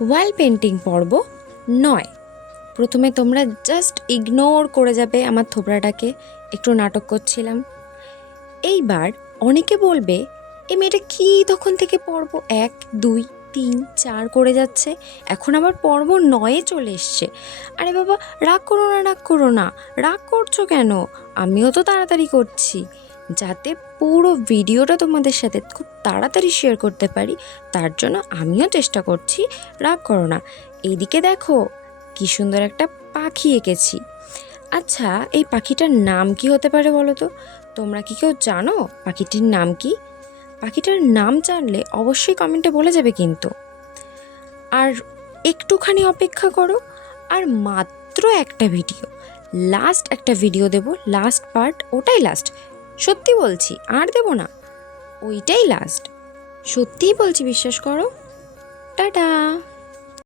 Wall painting পর্ব 9। প্রথমে তোমরা জাস্ট ইগনোর করে যাবে আমার থোবড়াটাকে, একটু নাটক করছিলাম। এইবার অনেকে বলবে এই মেয়েটা কী তখন থেকে পর্ব 1, 2, 3, 4 করে যাচ্ছে, এখন আবার পর্ব 9-এ চলে এসছে। আরে বাবা, রাগ করো না, রাগ করো না, রাগ করছো কেন? আমিও তো তাড়াতাড়ি করছি, যাতে পুরো ভিডিওটা তোমাদের সাথে খুব তাড়াতাড়ি শেয়ার করতে পারি, তার জন্য আমিও চেষ্টা করছি। রাগ করো না। এইদিকে দেখো কী সুন্দর একটা পাখি এঁকেছি। আচ্ছা, এই পাখিটার নাম কি হতে পারে বলো তো? তোমরা কি কেউ জানো পাখিটির নাম কি? পাখিটার নাম জানলে অবশ্যই কমেন্টে বলে যাবে কিন্তু। আর একটুখানি অপেক্ষা করো, আর মাত্র একটা ভিডিও, লাস্ট একটা ভিডিও দেব, লাস্ট পার্ট, ওটাই লাস্ট। সত্যি বলছি, আর দেব না, ওইটাই লাস্ট। সত্যিই বলছি, বিশ্বাস করো। টাটা।